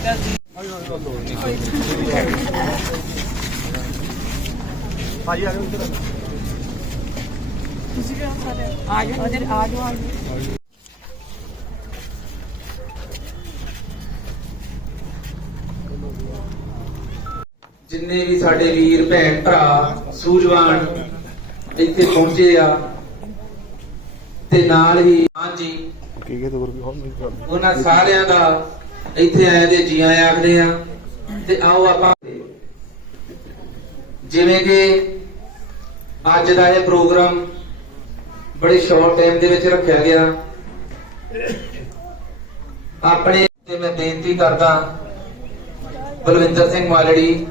ਸਤਿ ਸ਼੍ਰੀ ਅਕਾਲ ਜੀ ਤੁਸੀਂ ਵੀ ਆਓ ਸਾਰੇ ਆ ਜਾਓ ਅਜੇ ਆ ਜਾਓ ਆ ਜਾਓ ਜਿੰਨੇ ਵੀ ਸਾਡੇ ਵੀਰ ਭੈਣ ਭਰਾ ਸੂਝਵਾਨ ਇੱਥੇ ਪਹੁੰਚੇ ਆ ਤੇ ਨਾਲ ਹੀ ਹਾਂਜੀ ਉਹਨਾਂ ਸਾਰਿਆਂ ਦਾ ਇੱਥੇ ਆਏ ਦੇ ਜੀ ਆਇਆਂ ਆਖਦੇ ਆ, ਤੇ ਆਓ ਆਪਾਂ। ਜਿਵੇਂ ਕਿ ਅੱਜ ਦਾ ਇਹ ਪ੍ਰੋਗਰਾਮ ਬੜੇ ਸ਼ਾਰਟ ਟਾਈਮ ਦੇ ਵਿੱਚ ਰੱਖਿਆ ਗਿਆ। ਆਪਣੇ ਤੇ ਮੈਂ ਬੇਨਤੀ ਕਰਦਾ, ਬਲਵਿੰਦਰ ਸਿੰਘ ਮਾਲੜੀ,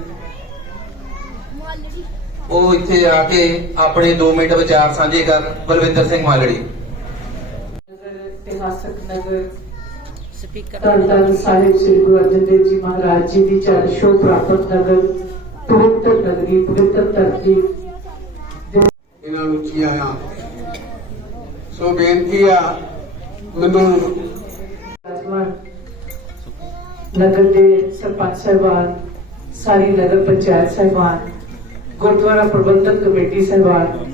ਉਹ ਇੱਥੇ ਆ ਕੇ ਆਪਣੇ 2 ਮਿੰਟ ਵਿਚਾਰ ਸਾਂਝੇ ਕਰਨ ਬਲਵਿੰਦਰ ਸਿੰਘ ਮਾਲੜੀ। ਇਤਿਹਾਸਕ ਨਗਰ ਸਪੀਕਰ ਧੰਨ ਧੰਨ ਸਾਹਿਬ ਸ੍ਰੀ ਗੁਰੂ ਅਰਜਨ ਦੇਵ ਜੀ ਮਹਾਰਾਜ ਜੀ ਦੀ ਚਰਨ ਛੋਹ ਪ੍ਰਾਪਤ ਨਗਰ ਪਵਿੱਤਰ ਨਗਰੀ ਪਵਿੱਤਰ ਧਰਤੀ ਇਹਨਾਂ ਨੂੰ ਕੀ ਆਇਆ? ਸੋ ਬੇਨਤੀ ਆ ਮੈਨੂੰ ਨਗਰ ਦੇ ਸਰਪੰਚ ਸਾਹਿਬਾਨ ਸਾਰੀ ਨਗਰ ਪੰਚਾਇਤ ਸਾਹਿਬਾਨ ਗੁਰਦੁਆਰਾ ਪ੍ਰਬੰਧਕ ਕਮੇਟੀ ਸਾਹਿਬਾਨ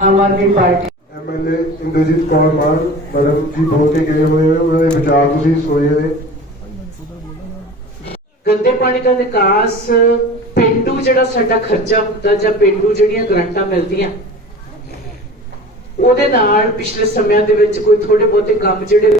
Aam Aadmi Party MLA Inderjit Kaur Mann madam ji ਬੋਲ ਕੇ ਗਏ ਹੋਏ ਉਹਨਾਂ ਦੇ ਵਿਚਾਰ ਤੁਸੀਂ ਸੁਣੇ ਨੇ। ਗੰਦੇ ਪਾਣੀ ਦਾ ਵਿਕਾਸ ਪਿੰਡੂ ਜਿਹੜਾ ਸਾਡਾ ਖਰਚਾ ਹੁੰਦਾ ਜਾਂ ਪਿੰਡੂ ਜਿਹੜੀਆਂ ਗਰੰਟਾਂ ਮਿਲਦੀਆਂ ਉਹਦੇ ਨਾਲ ਪਿਛਲੇ ਸਮਿਆਂ ਦੇ ਵਿੱਚ ਕੋਈ ਥੋੜੇ ਬਹੁਤੇ ਕੰਮ ਜਿਹੜੇ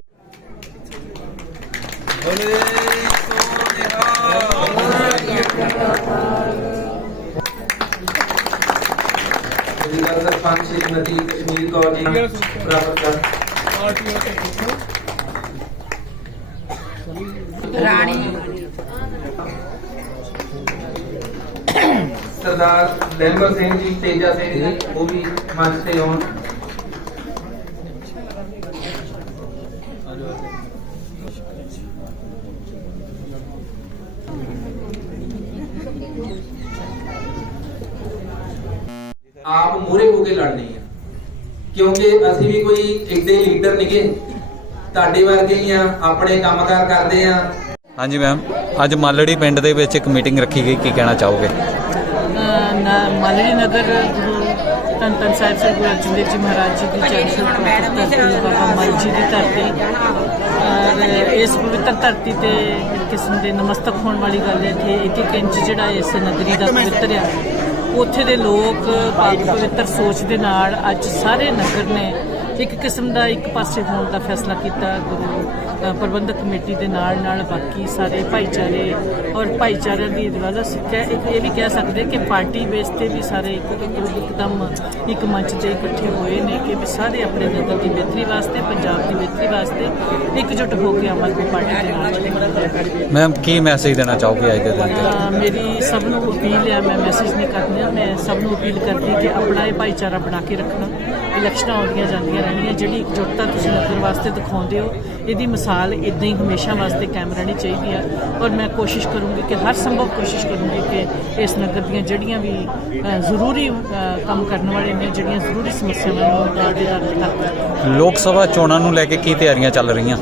ਸ਼੍ਰੀਮਤੀ ਕਸ਼ਮੀਰ ਕੌਰ ਜੀ ਪ੍ਰਾਪਤ ਕਰ ਰਾਣੀ ਸਰਦਾਰ ਲੈਂਬਰ ਸਿੰਘ ਜੀ ਤੇਜਾ ਸਿੰਘ ਜੀ ਉਹ ਵੀ ਮੰਚ ਤੇ ਆਉਣ ਆਪ ਮੂਰੇ ਹੋ ਕੇ ਲੜਨੀ ਆ। ਕਿਉਂਕਿ ਅਸੀਂ ਵੀ ਕੋਈ ਇੱਡੇ ਲੀਡਰ ਨਹੀਂਗੇ। ਤੁਹਾਡੇ ਵਰਗੇ ਹੀ ਆ ਆਪਣੇ ਕੰਮਕਾਰ ਕਰਦੇ ਆ। ਹਾਂਜੀ ਮੈਮ ਅੱਜ ਮਾਲੜੀ ਪਿੰਡ ਦੇ ਵਿੱਚ ਇੱਕ ਮੀਟਿੰਗ ਰੱਖੀ ਗਈ ਕੀ ਕਹਿਣਾ ਚਾਹੋਗੇ? ਮਾਲੜੀ ਨਗਰ ਗੁਰੂ ਧੰਨ ਧੰਨ ਸਾਹਿਬ ਸ੍ਰੀ ਗੁਰੂ ਅਰਜਨ ਦੇਵ ਜੀ ਮਹਾਰਾਜ ਜੀ ਦੀ ਚਰਨ ਧਰਤੀ ਬਾਬਾ ਮਲ ਜੀ ਦੀ ਧਰਤੀ। ਔਰ ਇਸ ਪਵਿੱਤਰ ਧਰਤੀ ਤੇ ਇੱਕ ਕਿਸਮ ਦੇ ਨਮਸਤਕ ਹੋਣ ਵਾਲੀ ਗੱਲ ਹੈ ਇੱਥੇ ਇੱਕ ਇੱਕ ਇੰਚ ਜਿਹੜਾ ਇਸ ਨਗਰੀ ਦਾ ਪਵਿੱਤਰ ਆ ਉੱਥੇ ਦੇ ਲੋਕ ਪਾਕ ਪਵਿੱਤਰ ਸੋਚ ਦੇ ਨਾਲ ਅੱਜ ਸਾਰੇ ਨਗਰ ਨੇ ਇੱਕ ਕਿਸਮ ਦਾ ਇੱਕ ਪਾਸੇ ਹੋਣ ਦਾ ਫੈਸਲਾ ਕੀਤਾ, ਗੁਰੂ ਪ੍ਰਬੰਧਕ ਕਮੇਟੀ ਦੇ ਨਾਲ ਨਾਲ ਬਾਕੀ ਸਾਰੇ ਭਾਈਚਾਰੇ ਔਰ ਭਾਈਚਾਰਿਆਂ ਦੀ ਦਿਵਾਲਾ ਸਿੱਖਿਆ ਇੱਕ ਇਹ ਵੀ ਕਹਿ ਸਕਦੇ ਕਿ ਪਾਰਟੀ ਬੇਸ ਤੇ ਵੀ ਸਾਰੇ ਇੱਕ ਇੱਕ ਇੱਕਦਮ ਇੱਕ ਮੰਚ ਤੇ ਇਕੱਠੇ ਹੋਏ ਨੇ ਕਿ ਵੀ ਸਾਰੇ ਆਪਣੇ ਨਗਰ ਦੀ ਬਿਹਤਰੀ ਵਾਸਤੇ ਪੰਜਾਬ ਦੀ ਬਿਹਤਰੀ ਵਾਸਤੇ ਇਕਜੁੱਟ ਹੋ ਕੇ ਆਮ ਆਦਮੀ ਪਾਰਟੀ ਦੇ ਨਾਲ ਮੈਮ ਕੀ ਮੈਸੇਜ ਦੇਣਾ ਚਾਹੋਗੇ ਅੱਜ ਦੇ ਦਿਨ ਤੇ? ਅਹ ਮੇਰੀ ਸਭ ਨੂੰ ਅਪੀਲ ਹੈ ਮੈਂ ਮੈਸੇਜ ਨਹੀਂ ਕਰਦੀ ਮੈਂ ਸਭ ਨੂੰ ਅਪੀਲ ਕਰਦੀ ਕਿ ਆਪਣਾ ਇਹ ਭਾਈਚਾਰਾ ਬਣਾ ਕੇ ਰੱਖਣਾ। ਇਲੈਕਸ਼ਨਾਂ ਆਉਂਦੀਆਂ ਜਾਂਦੀਆਂ ਰਹਿਣੀਆਂ ਜਿਹੜੀ ਇਕਜੁੱਟਤਾ ਤੁਸੀਂ ਨਗਰ ਵਾਸਤੇ ਦਿਖਾਉਂਦੇ ਹੋ ਇਹਦੀ ਮਿਸਾਲ ਇਦਾਂ ਹੀ ਹਮੇਸ਼ਾ ਵਾਸਤੇ ਕਾਇਮ ਰਹਿਣੀ ਚਾਹੀਦੀ ਹੈ ਔਰ ਮੈਂ ਕੋਸ਼ਿਸ਼ ਕਰੂੰਗੀ ਕਿ ਹਰ ਸੰਭਵ ਕੋਸ਼ਿਸ਼ ਕਰੂੰਗੀ ਕਿ ਇਸ ਨਗਰ ਦੀਆਂ ਜਿਹੜੀਆਂ ਵੀ ਜ਼ਰੂਰੀ ਕੰਮ ਕਰਨ ਵਾਲੇ ਨੇ ਜਿਹੜੀਆਂ ਜ਼ਰੂਰੀ ਸਮੱਸਿਆਵਾਂ ਨੇ ਉਹਨਾਂ ਦੇ ਹੱਲ ਲੋਕ ਸਭਾ ਚੋਣਾਂ ਨੂੰ ਲੈ ਕੇ ਕੀ ਤਿਆਰੀਆਂ ਚੱਲ ਰਹੀਆਂ?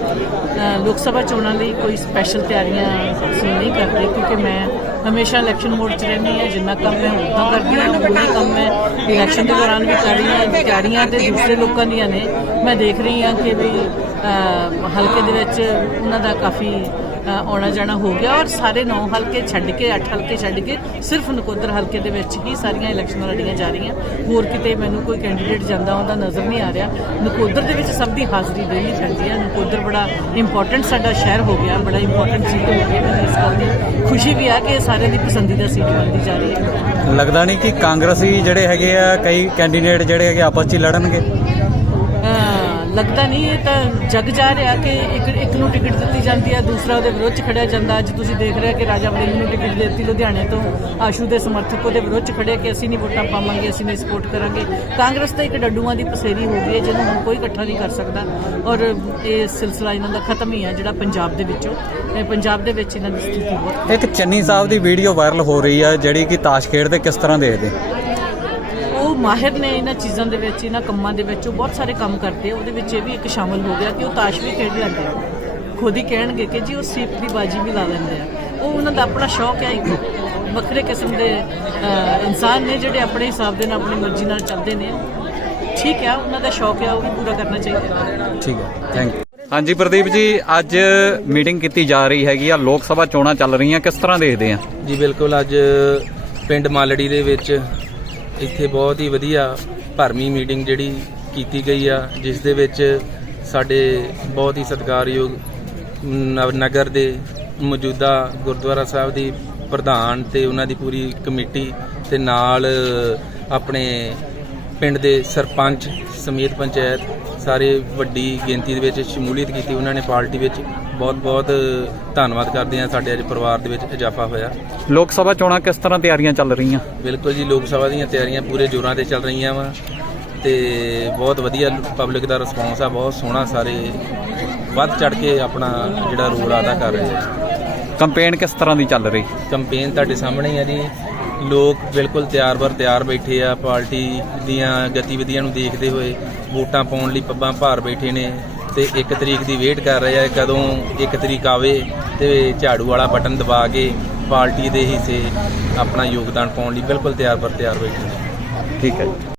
ਲੋਕ ਸਭਾ ਚੋਣਾਂ ਲਈ ਕੋਈ ਸਪੈਸ਼ਲ ਤਿਆਰੀਆਂ ਅਸੀਂ ਨਹੀਂ ਕਰਦੇ ਕਿਉਂਕਿ ਮੈਂ ਹਮੇਸ਼ਾ ਇਲੈਕਸ਼ਨ ਮੋਡ 'ਚ ਰਹਿੰਦੀ ਹਾਂ, ਜਿੰਨਾ ਕੰਮ ਮੈਂ ਉਦਾਂ ਕਰਦੀ ਹਾਂ, ਉਹੀ ਕੰਮ ਮੈਂ ਇਲੈਕਸ਼ਨ ਦੇ ਦੌਰਾਨ ਵੀ ਕਰ ਰਹੀ ਹਾਂ ਤਿਆਰੀਆਂ ਤੇ ਦੂਸਰੇ ਲੋਕਾਂ ਦੀਆਂ ਨੇ। ਮੈਂ ਦੇਖ ਰਹੀ ਹਾਂ ਕਿ ਵੀ ਹਲਕੇ ਦੇ ਵਿੱਚ ਉਹਨਾਂ ਦਾ ਕਾਫੀ ਆਉਣਾ ਜਾਣਾ ਹੋ ਗਿਆ ਔਰ ਸਾਰੇ 9 ਹਲਕੇ ਛੱਡ ਕੇ 8 ਹਲਕੇ ਛੱਡ ਕੇ ਸਿਰਫ ਨਕੋਦਰ ਹਲਕੇ ਦੇ ਵਿੱਚ ਹੀ ਸਾਰੀਆਂ ਇਲੈਕਸ਼ਨਾਂ ਲੜੀਆਂ ਜਾ ਰਹੀਆਂ। ਹੋਰ ਕਿਤੇ ਮੈਨੂੰ ਕੋਈ ਕੈਂਡੀਡੇਟ ਜਾਂਦਾ ਆਉਂਦਾ ਨਜ਼ਰ ਨਹੀਂ ਆ ਰਿਹਾ। ਨਕੋਦਰ ਦੇ ਵਿੱਚ ਸਭ ਦੀ ਹਾਜ਼ਰੀ ਡੇਲੀ ਪੈਂਦੀ ਹੈ ਨਕੋਦਰ ਬੜਾ ਇੰਪੋਰਟੈਂਟ ਸਾਡਾ ਸ਼ਹਿਰ ਹੋ ਗਿਆ, ਬੜਾ ਇੰਪੋਰਟੈਂਟ ਸੀਟ ਹੋ ਗਈ ਮੈਨੂੰ ਇਸ ਗੱਲ ਦੀ ਖੁਸ਼ੀ ਵੀ ਆ ਕਿ ਸਾਰਿਆਂ ਦੀ ਪਸੰਦੀਦਾ ਸੀਟ ਬਣਦੀ ਜਾ ਰਹੀ ਹੈ। ਲੱਗਦਾ ਨਹੀਂ ਕਿ ਕਾਂਗਰਸੀ ਜਿਹੜੇ ਹੈਗੇ ਆ, ਕਈ ਕੈਂਡੀਡੇਟ ਜਿਹੜੇ ਹੈਗੇ ਆਪਸ 'ਚ ਹੀ ਲੜਨਗੇ। ਲੱਗਦਾ ਨਹੀਂ, ਇਹ ਤਾਂ ਜਗ ਜਾ ਰਿਹਾ ਕਿ ਇੱਕ ਇੱਕ ਨੂੰ ਟਿਕਟ ਦਿੱਤੀ ਜਾਂਦੀ ਹੈ, ਦੂਸਰਾ ਉਹਦੇ ਵਿਰੋਧ 'ਚ ਖੜਿਆ ਜਾਂਦਾ। ਅੱਜ ਤੁਸੀਂ ਦੇਖ ਰਹੇ ਹੋ ਕਿ ਰਾਜਾ ਵੜਿੰਗ ਨੂੰ ਟਿਕਟ ਦੇ ਦਿੱਤੀ ਲੁਧਿਆਣੇ ਤੋਂ। ਆਸ਼ੂ ਦੇ ਸਮਰਥਕ ਉਹਦੇ ਵਿਰੋਧ 'ਚ ਖੜੇ ਕਿ ਅਸੀਂ ਨਹੀਂ ਵੋਟਾਂ ਪਾਵਾਂਗੇ, ਅਸੀਂ ਨਹੀਂ ਸਪੋਰਟ ਕਰਾਂਗੇ। ਕਾਂਗਰਸ ਤਾਂ ਇੱਕ ਡੱਡੂਆਂ ਦੀ ਪਸੇਰੀ ਹੋ ਗਈ ਹੈ, ਜਿਹਨੂੰ ਹੁਣ ਕੋਈ ਇਕੱਠਾ ਨਹੀਂ ਕਰ ਸਕਦਾ। ਔਰ ਇਹ ਸਿਲਸਿਲਾ ਇਹਨਾਂ ਦਾ ਖਤਮ ਹੀ ਹੈ, ਜਿਹੜਾ ਪੰਜਾਬ ਦੇ ਵਿੱਚੋਂ। ਇਹ ਪੰਜਾਬ ਦੇ ਵਿੱਚ ਇਹਨਾਂ ਦੀ ਸਥਿਤੀ ਬਹੁਤ ਇੱਕ ਚੰਨੀ ਸਾਹਿਬ ਦੀ ਵੀਡੀਓ ਵਾਇਰਲ ਹੋ ਰਹੀ ਹੈ, ਜਿਹੜੀ ਕਿ ਤਾਸ਼ ਖੇਡਦੇ ਕਿਸ ਤਰ੍ਹਾਂ ਦੇਖਦੇ? ਮਾਹਿਰ ਨੇ ਇਹਨਾਂ ਚੀਜ਼ਾਂ ਦੇ ਵਿੱਚ ਇਹਨਾਂ ਕੰਮਾਂ ਦੇ ਵਿੱਚ ਉਹ ਬਹੁਤ ਸਾਰੇ ਕੰਮ ਕਰਦੇ ਆ। ਉਹਦੇ ਵਿੱਚ ਇਹ ਵੀ ਇੱਕ ਸ਼ਾਮਲ ਹੋ ਗਿਆ ਕਿ ਉਹ ਤਾਸ਼ ਵੀ ਖੇਡ ਲੈਂਦੇ ਆ। ਖੁਦ ਹੀ ਕਹਿਣਗੇ ਕਿ ਜੀ ਉਹ ਸੀਟ ਦੀ ਬਾਜੀ ਵੀ ਲਾ ਲੈਂਦੇ ਆ। ਉਹ ਉਹਨਾਂ ਦਾ ਆਪਣਾ ਸ਼ੌਕ ਹੈ ਇੱਕ ਵੱਖਰੇ ਕਿਸਮ ਦੇ ਇਨਸਾਨ ਨੇ ਜਿਹੜੇ ਆਪਣੇ ਹਿਸਾਬ ਦੇ ਨਾਲ ਆਪਣੀ ਮਰਜ਼ੀ ਨਾਲ ਚੱਲਦੇ ਨੇ। ਠੀਕ ਹੈ ਉਹਨਾਂ ਦਾ ਸ਼ੌਕ ਹੈ ਉਹ ਵੀ ਪੂਰਾ ਕਰਨਾ ਚਾਹੀਦਾ। ਠੀਕ ਹੈ ਥੈਂਕ ਯੂ ਹਾਂਜੀ ਪ੍ਰਦੀਪ ਜੀ ਅੱਜ ਮੀਟਿੰਗ ਕੀਤੀ ਜਾ ਰਹੀ ਹੈਗੀ ਆ ਲੋਕ ਸਭਾ ਚੋਣਾਂ ਚੱਲ ਰਹੀਆਂ ਕਿਸ ਤਰ੍ਹਾਂ ਦੇਖਦੇ ਆ? ਜੀ ਬਿਲਕੁਲ ਅੱਜ ਪਿੰਡ ਮਾਲੜੀ ਦੇ ਵਿੱਚ ਇੱਥੇ ਬਹੁਤ ਹੀ ਵਧੀਆ ਭਰਮੀ ਮੀਟਿੰਗ ਜਿਹੜੀ ਕੀਤੀ ਗਈ ਆ, ਜਿਸ ਦੇ ਵਿੱਚ ਸਾਡੇ ਬਹੁਤ ਹੀ ਸਤਿਕਾਰਯੋਗ ਨਵ- ਨਗਰ ਦੇ ਮੌਜੂਦਾ ਗੁਰਦੁਆਰਾ ਸਾਹਿਬ ਦੀ ਪ੍ਰਧਾਨ ਤੇ ਉਹਨਾਂ ਦੀ ਪੂਰੀ ਕਮੇਟੀ ਤੇ ਨਾਲ ਆਪਣੇ ਪਿੰਡ ਦੇ ਸਰਪੰਚ ਸਮੇਤ ਪੰਚਾਇਤ, ਸਾਰੇ ਵੱਡੀ ਗਿਣਤੀ ਦੇ ਵਿੱਚ ਸ਼ਮੂਲੀਅਤ ਕੀਤੀ, ਉਹਨਾਂ ਨੇ ਪਾਰਟੀ ਵਿੱਚ ਬਹੁਤ ਬਹੁਤ ਧੰਨਵਾਦ ਕਰਦੇ ਹਾਂ ਸਾਡੇ ਅੱਜ ਪਰਿਵਾਰ ਦੇ ਵਿੱਚ ਇਜ਼ਾਫਾ ਹੋਇਆ। ਲੋਕ ਸਭਾ ਚੋਣਾਂ ਕਿਸ ਤਰ੍ਹਾਂ ਤਿਆਰੀਆਂ ਚੱਲ ਰਹੀਆਂ? ਬਿਲਕੁਲ ਜੀ ਲੋਕ ਸਭਾ ਦੀਆਂ ਤਿਆਰੀਆਂ ਪੂਰੇ ਜ਼ੋਰਾਂ ਤੇ ਚੱਲ ਰਹੀਆਂ ਵਾ ਤੇ ਬਹੁਤ ਵਧੀਆ ਪਬਲਿਕ ਦਾ ਰਿਸਪੌਂਸ ਆ ਬਹੁਤ ਸੋਹਣਾ ਸਾਰੇ ਵੱਧ ਚੜ ਕੇ ਆਪਣਾ ਜਿਹੜਾ ਰੋਲ ਅਦਾ ਕਰ ਰਹੇ ਆ। ਕੰਪੇਨ ਕਿਸ ਤਰ੍ਹਾਂ ਦੀ ਚੱਲ ਰਹੀ? ਕੰਪੇਨ ਤੁਹਾਡੇ ਸਾਹਮਣੇ ਆ ਜੀ। ਲੋਕ ਬਿਲਕੁਲ ਤਿਆਰ ਬਰ ਤਿਆਰ ਬੈਠੇ ਆ ਪਾਰਟੀ ਦੀਆਂ ਗਤੀਵਿਧੀਆਂ ਨੂੰ ਦੇਖਦੇ ਹੋਏ ਵੋਟਾਂ ਪਾਉਣ ਲਈ ਪੱਬਾਂ ਭਾਰ ਬੈਠੇ ਨੇ। ਤੇ ਇੱਕ ਤਰੀਕ ਦੀ ਵੇਟ ਕਰ ਰਹੇ ਆ ਕਦੋਂ ਇੱਕ ਤਰੀਕ ਆਵੇ ਤੇ ਝਾੜੂ ਵਾਲਾ ਬਟਨ ਦਬਾ ਕੇ ਪਾਰਟੀ ਦੇ ਹਿੱਸੇ ਆਪਣਾ ਯੋਗਦਾਨ ਪਾਉਣ ਲਈ ਬਿਲਕੁਲ ਤਿਆਰ ਬਰ ਤਿਆਰ ਹੋਏ। ਠੀਕ ਹੈ ਜੀ।